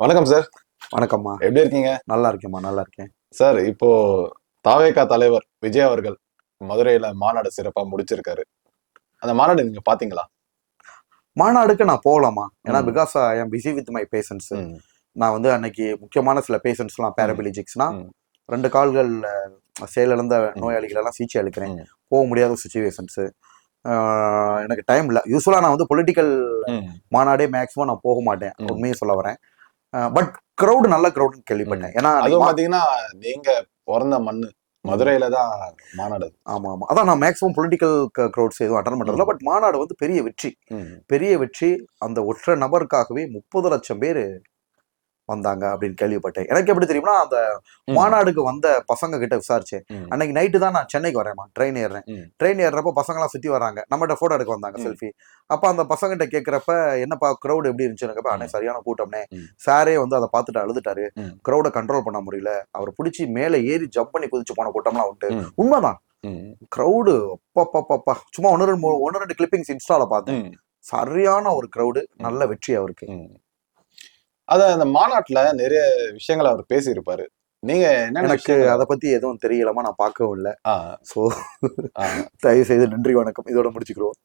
வணக்கம் சார். வணக்கம்மா. எப்படி இருக்கீங்க? நல்லா இருக்கேம்மா, நல்லா இருக்கேன். சார், இப்போ தாவேகா தலைவர் விஜய் அவர்கள் மதுரையில மாநாடு சிறப்பா முடிச்சிருக்காரு. அந்த மாநாடு நீங்க பாத்தீங்களா? மாநாடுக்கு நான் போகலாமா. ஏன்னா ம். Because I am busy with my patients. ம். நான் வந்து அன்னைக்கு முக்கியமான சில பேஷண்ட்ஸ்லாம் ம். பேராபிலிஜிக்ஸ்னா ம். 2 கால்கள்ல செயலிழந்த ம். நோயாளிகள் எல்லாம் சிகிச்சை அளிக்கிறேன். ம். போக முடியாத சிச்சுவேஷன்ஸ். எனக்கு டைம் இல்ல. யூசுவலா நான் வந்து பொலிட்டிக்கல் ம். மாநாடே மேக்ஸிமம் நான் போக மாட்டேன். ம். உண்மையை சொல்ல வரேன். பட் கிரவுட் நல்ல கிரவுட்னு ம். கேள்விப்பட்டேன். ஏன்னா அன்னைக்கு அதுவும் பாத்தீங்கன்னா, நீங்க பொறந்த மண்ணு ம். மதுரையில தான் மாநாடு. ஆமா, ஆமா. அதான் நான் மேக்ஸிமம் பொலிட்டிக்கல் கிரவுட்ஸ் எதுவும் அட்டெண்ட் பண்றதில்ல. ம். பட் மாநாடு வந்து பெரிய வெற்றி. ம். பெரிய வெற்றி. அந்த ஒற்றை நபருக்காகவே 30,00,000 பேரு வந்தாங்க அப்படின்னு கேள்விப்பட்டேன். எனக்கு எப்படி தெரியும்னா, அந்த ம். மாநாடுக்கு வந்த பசங்க கிட்ட விசாரிச்சேன். ம். அன்னைக்கு நைட்டு தான் நான் சென்னைக்கு வரேன்மா. ட்ரெயின் ஏறுறேன். ம். ட்ரெயின் ஏறுறப்போ பசங்கலாம் சுத்தி வர்றாங்க. நம்மட்ட ஃபோட்டோ எடுக்க வந்தாங்க ம். செல்ஃபி. அப்ப அந்த பசங்கட்ட கேட்கிறப்ப, "என்னப்பா கிரவுட் எப்படி இருந்துச்சுன்னு?" கேட்டப்ப, "அண்ணே ம். சரியான கூட்டம்ண்ணே. ம். சாரே வந்து அத பார்த்துட்டு அழுதுட்டாரு. ம். கிரவுட கண்ட்ரோல் பண்ண முடியல. அவர புடிச்சு மேல ஏறி ஜம்ப் பண்ணி குதிச்சு போன கூட்டம்லாம் உண்டு." ம். உண்மதான். ம். கிரவுடு அப்பப்பப்பா! சும்மா 1, 2 கிளிப்பிங்ஸ் இன்ஸ்டால பார்த்தேன். ம். சரியான ஒரு கிரவுடு. ம். நல்ல வெற்றி அவருக்கு. ம். அந்த மாநாட்டுல நிறைய விஷயங்கள அவர் பேசியிருப்பாரு. நீங்க என்னென்ன எனக்கு விஷயங்கள அத பத்தி எதுவும் தெரியலம்மா. நான் பார்க்கவும் இல்ல. ஆ. ஸோ ஆ. தயவு செய்து நன்றி, வணக்கம். இதோட முடிச்சுக்கிறோம்.